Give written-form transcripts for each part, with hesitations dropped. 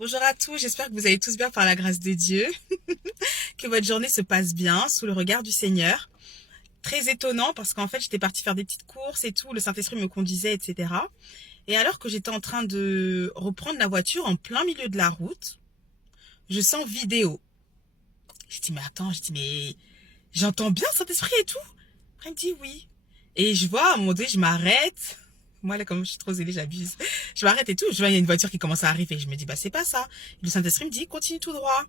Bonjour à tous, j'espère que vous allez tous bien par la grâce de Dieu, que votre journée se passe bien sous le regard du Seigneur. Très étonnant parce qu'en fait j'étais partie faire des petites courses et tout, le Saint-Esprit me conduisait, etc. Et alors que j'étais en train de reprendre la voiture en plein milieu de la route, je sens vidéo. Je dis mais attends, mais j'entends bien Saint-Esprit et tout. Après il me dit oui. Et je vois à un moment donné, je m'arrête. Moi là comme je suis trop zélée, j'abuse. Je m'arrête et tout, je vois il y a une voiture qui commence à arriver. Je me dis bah c'est pas ça. Et le Saint-Esprit me dit continue tout droit.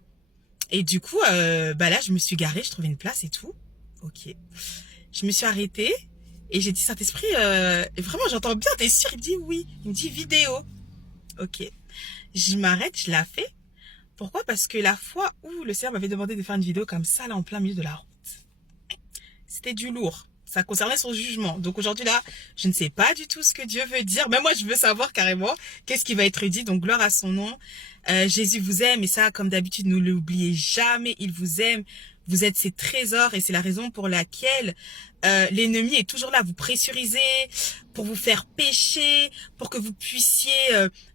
Et du coup, là, je me suis garée, je trouvais une place et tout. Ok. Je me suis arrêtée et j'ai dit, Saint-Esprit, vraiment, j'entends bien, t'es sûr? Il me dit oui. Il me dit vidéo. Ok. Je m'arrête, je la fais. Pourquoi? Parce que la fois où le Seigneur m'avait demandé de faire une vidéo comme ça, là, en plein milieu de la route, c'était du lourd. Ça concernait son jugement. Donc aujourd'hui, là, je ne sais pas du tout ce que Dieu veut dire. Mais moi, je veux savoir carrément qu'est-ce qui va être dit. Donc gloire à son nom. Jésus vous aime et ça, comme d'habitude, ne l'oubliez jamais. Il vous aime. Vous êtes ses trésors et c'est la raison pour laquelle l'ennemi est toujours là à vous pressuriser, pour vous faire pécher, pour que vous puissiez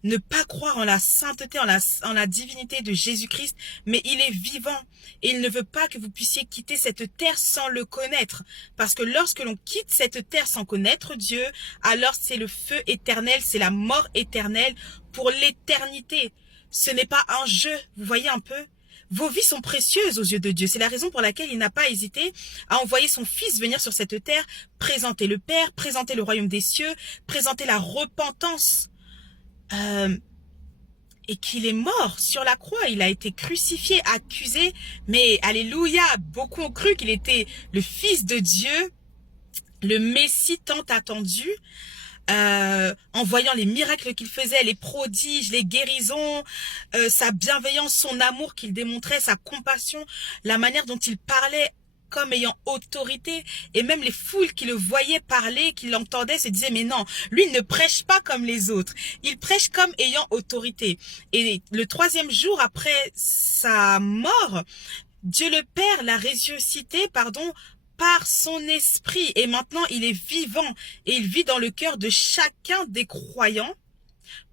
ne pas croire en la sainteté, en la divinité de Jésus-Christ. Mais il est vivant et il ne veut pas que vous puissiez quitter cette terre sans le connaître. Parce que lorsque l'on quitte cette terre sans connaître Dieu, alors c'est le feu éternel, c'est la mort éternelle pour l'éternité. Ce n'est pas un jeu, vous voyez un peu? Vos vies sont précieuses aux yeux de Dieu. C'est la raison pour laquelle il n'a pas hésité à envoyer son Fils venir sur cette terre, présenter le Père, présenter le royaume des cieux, présenter la repentance. Et qu'il est mort sur la croix. Il a été crucifié, accusé. Mais alléluia, beaucoup ont cru qu'il était le Fils de Dieu, le Messie tant attendu. En voyant les miracles qu'il faisait, les prodiges, les guérisons, sa bienveillance, son amour qu'il démontrait, sa compassion, la manière dont il parlait comme ayant autorité, et même les foules qui le voyaient parler, qui l'entendaient, se disaient mais non, lui il ne prêche pas comme les autres, il prêche comme ayant autorité. Et le troisième jour après sa mort, Dieu le Père l'a ressuscité, par son esprit. Et maintenant, il est vivant et il vit dans le cœur de chacun des croyants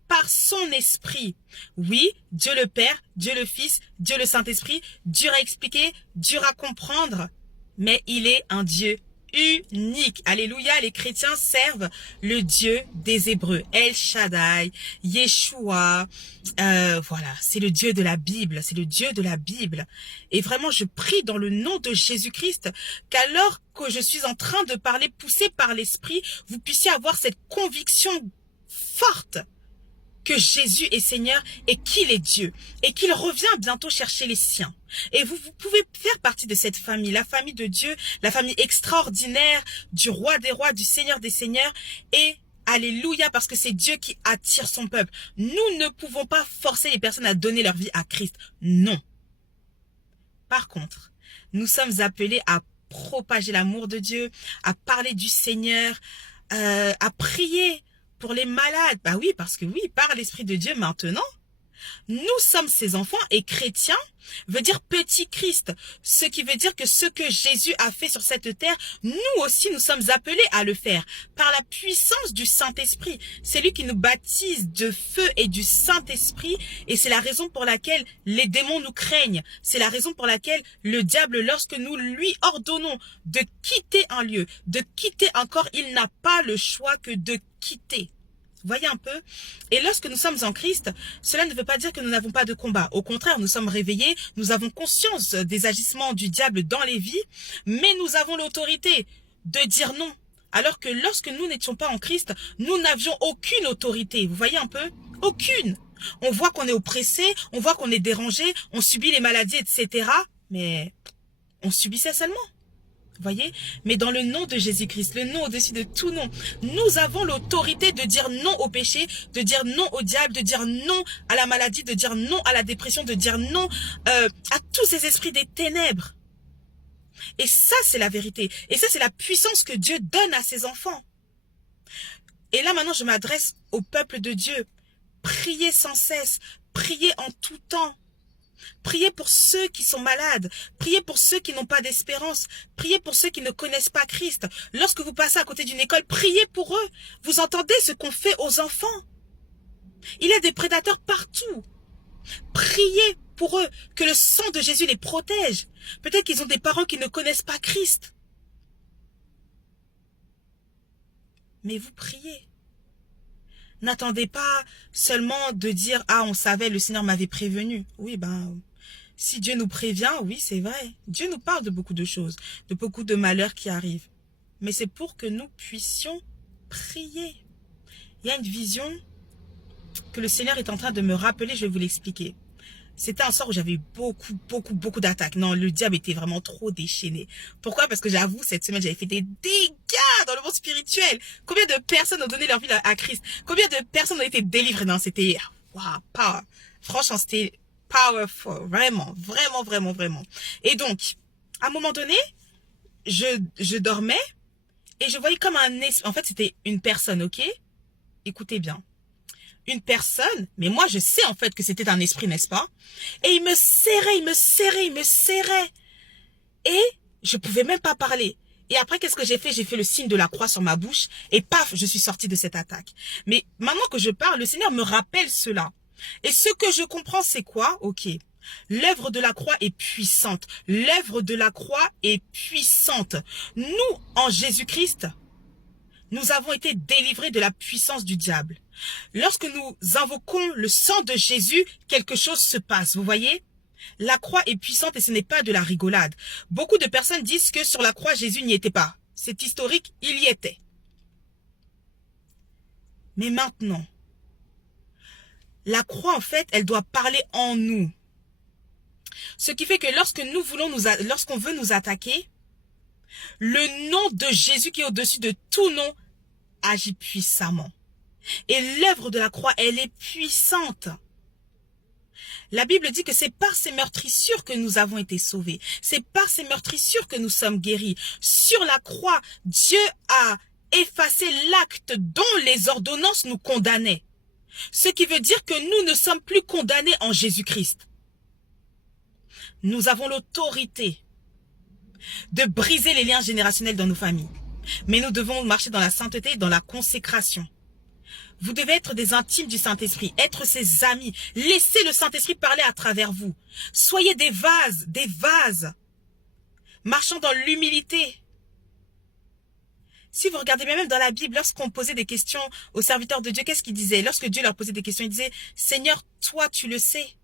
par son esprit. Oui, Dieu le Père, Dieu le Fils, Dieu le Saint-Esprit, dur à expliquer, dur à comprendre, mais il est un Dieu unique. Alléluia, les chrétiens servent le Dieu des Hébreux, El Shaddai, Yeshua, voilà, c'est le Dieu de la Bible, c'est le Dieu de la Bible. Et vraiment, je prie dans le nom de Jésus-Christ qu'alors que je suis en train de parler, poussé par l'Esprit, vous puissiez avoir cette conviction forte que Jésus est Seigneur et qu'il est Dieu et qu'il revient bientôt chercher les siens. Et vous pouvez faire partie de cette famille, la famille de Dieu, la famille extraordinaire du roi des rois, du Seigneur des seigneurs. Et alléluia, parce que c'est Dieu qui attire son peuple. Nous ne pouvons pas forcer les personnes à donner leur vie à Christ. Non. Par contre, nous sommes appelés à propager l'amour de Dieu, à parler du Seigneur, à prier pour les malades. Bah oui, parce que oui, par l'Esprit de Dieu maintenant, nous sommes ses enfants et chrétiens veut dire petit Christ. Ce qui veut dire que ce que Jésus a fait sur cette terre, nous aussi nous sommes appelés à le faire par la puissance du Saint-Esprit. C'est lui qui nous baptise de feu et du Saint-Esprit et c'est la raison pour laquelle les démons nous craignent. C'est la raison pour laquelle le diable, lorsque nous lui ordonnons de quitter un lieu, de quitter encore, il n'a pas le choix que de quitter. Voyez un peu. Et lorsque nous sommes en Christ, cela ne veut pas dire que nous n'avons pas de combat. Au contraire, nous sommes réveillés, nous avons conscience des agissements du diable dans les vies, mais nous avons l'autorité de dire non. Alors que lorsque nous n'étions pas en Christ, nous n'avions aucune autorité. Vous voyez un peu? Aucune. On voit qu'on est oppressé, on voit qu'on est dérangé, on subit les maladies, etc. Mais on subissait seulement. Voyez, mais dans le nom de Jésus-Christ, le nom au-dessus de tout nom, nous avons l'autorité de dire non au péché, de dire non au diable, de dire non à la maladie, de dire non à la dépression, de dire non à tous ces esprits des ténèbres. Et ça, c'est la vérité. Et ça, c'est la puissance que Dieu donne à ses enfants. Et là, maintenant, je m'adresse au peuple de Dieu. Priez sans cesse, priez en tout temps. Priez pour ceux qui sont malades. Priez pour ceux qui n'ont pas d'espérance. Priez pour ceux qui ne connaissent pas Christ. Lorsque vous passez à côté d'une école, priez pour eux. Vous entendez ce qu'on fait aux enfants? Il y a des prédateurs partout. priez pour eux, que le sang de Jésus les protège. Peut-être qu'ils ont des parents qui ne connaissent pas Christ. Mais vous priez. N'attendez pas seulement de dire « Ah, on savait, le Seigneur m'avait prévenu. » Oui, ben, si Dieu nous prévient, oui, c'est vrai. Dieu nous parle de beaucoup de choses, de beaucoup de malheurs qui arrivent. Mais c'est pour que nous puissions prier. Il y a une vision que le Seigneur est en train de me rappeler, je vais vous l'expliquer. C'était un soir où j'avais eu beaucoup d'attaques. Non, le diable était vraiment trop déchaîné. Pourquoi? Parce que j'avoue, cette semaine, j'avais fait des dégâts dans le monde spirituel. Combien de personnes ont donné leur vie à Christ? Combien de personnes ont été délivrées? Non, c'était... Waouh, power. Franchement, c'était powerful. Vraiment. Et donc, à un moment donné, je dormais et je voyais comme un esprit. En fait, c'était une personne, ok? Écoutez bien. Une personne, mais moi je sais en fait que c'était un esprit, n'est-ce pas? Et il me serrait. Et je pouvais même pas parler. Et après, qu'est-ce que j'ai fait? J'ai fait le signe de la croix sur ma bouche et paf, je suis sortie de cette attaque. Mais maintenant que je parle, le Seigneur me rappelle cela. Et ce que je comprends, c'est quoi? Ok. L'œuvre de la croix est puissante. L'œuvre de la croix est puissante. Nous, en Jésus-Christ, nous avons été délivrés de la puissance du diable. Lorsque nous invoquons le sang de Jésus, quelque chose se passe, vous voyez? La croix est puissante et ce n'est pas de la rigolade. Beaucoup de personnes disent que sur la croix, Jésus n'y était pas. C'est historique, il y était. Mais maintenant, la croix, en fait, elle doit parler en nous. Ce qui fait que lorsqu'on veut nous attaquer, le nom de Jésus qui est au-dessus de tout nom agit puissamment. Et l'œuvre de la croix, elle est puissante. La Bible dit que c'est par ces meurtrissures que nous avons été sauvés. C'est par ces meurtrissures que nous sommes guéris. Sur la croix, Dieu a effacé l'acte dont les ordonnances nous condamnaient. Ce qui veut dire que nous ne sommes plus condamnés en Jésus-Christ. Nous avons l'autorité de briser les liens générationnels dans nos familles. Mais nous devons marcher dans la sainteté, dans la consécration. Vous devez être des intimes du Saint-Esprit, être ses amis. Laissez le Saint-Esprit parler à travers vous. Soyez des vases, marchant dans l'humilité. Si vous regardez même dans la Bible, lorsqu'on posait des questions aux serviteurs de Dieu, qu'est-ce qu'ils disaient? Lorsque Dieu leur posait des questions, il disait, « Seigneur, toi tu le sais. »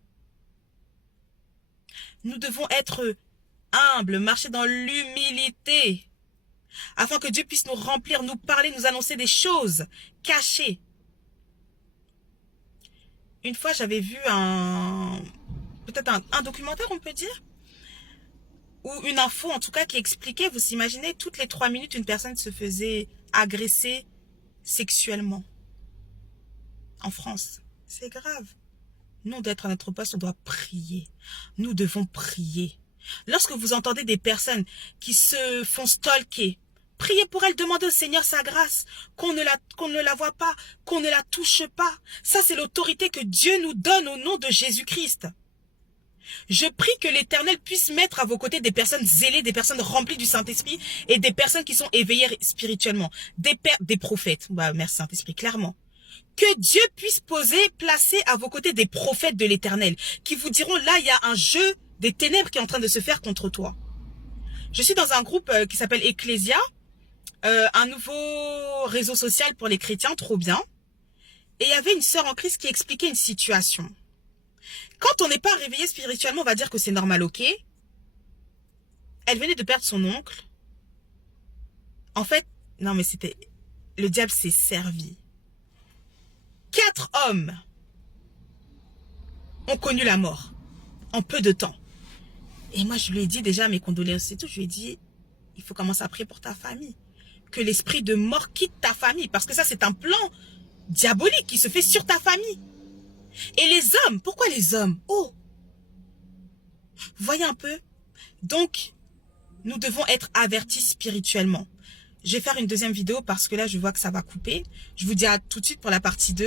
Nous devons être humbles, marcher dans l'humilité, afin que Dieu puisse nous remplir, nous parler, nous annoncer des choses cachées. Une fois, j'avais vu peut-être un documentaire, on peut dire, ou une info, en tout cas, qui expliquait, vous imaginez, toutes les 3 minutes, une personne se faisait agresser sexuellement. En France. C'est grave. Nous, d'être à notre poste, on doit prier. Nous devons prier. Lorsque vous entendez des personnes qui se font stalker, priez pour elles, demandez au Seigneur sa grâce, qu'on ne la voit pas, qu'on ne la touche pas. Ça, c'est l'autorité que Dieu nous donne au nom de Jésus-Christ. Je prie que l'Éternel puisse mettre à vos côtés des personnes zélées, des personnes remplies du Saint-Esprit et des personnes qui sont éveillées spirituellement, des prophètes. Bah, merci Saint-Esprit, clairement. Que Dieu puisse placer à vos côtés des prophètes de l'Éternel qui vous diront, là, il y a un jeu des ténèbres qui est en train de se faire contre toi. Je suis dans un groupe qui s'appelle Ecclesia, un nouveau réseau social pour les chrétiens, trop bien. Et il y avait une sœur en Christ qui expliquait une situation. Quand on n'est pas réveillé spirituellement, on va dire que c'est normal, ok? Elle venait de perdre son oncle. En fait, non mais c'était... Le diable s'est servi. 4 hommes ont connu la mort en peu de temps. Et moi, je lui ai dit déjà mes condoléances et tout. Je lui ai dit, il faut commencer à prier pour ta famille. Que l'esprit de mort quitte ta famille. Parce que ça, c'est un plan diabolique qui se fait sur ta famille. Et les hommes, pourquoi les hommes? Oh! Vous voyez un peu? Donc, nous devons être avertis spirituellement. Je vais faire une deuxième vidéo parce que là, je vois que ça va couper. Je vous dis à tout de suite pour la partie 2.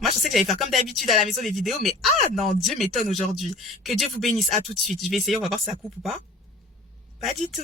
Moi, je pensais que j'allais faire comme d'habitude à la maison les vidéos, mais ah non, Dieu m'étonne aujourd'hui. Que Dieu vous bénisse. À tout de suite. Je vais essayer, on va voir si ça coupe ou pas. Pas du tout.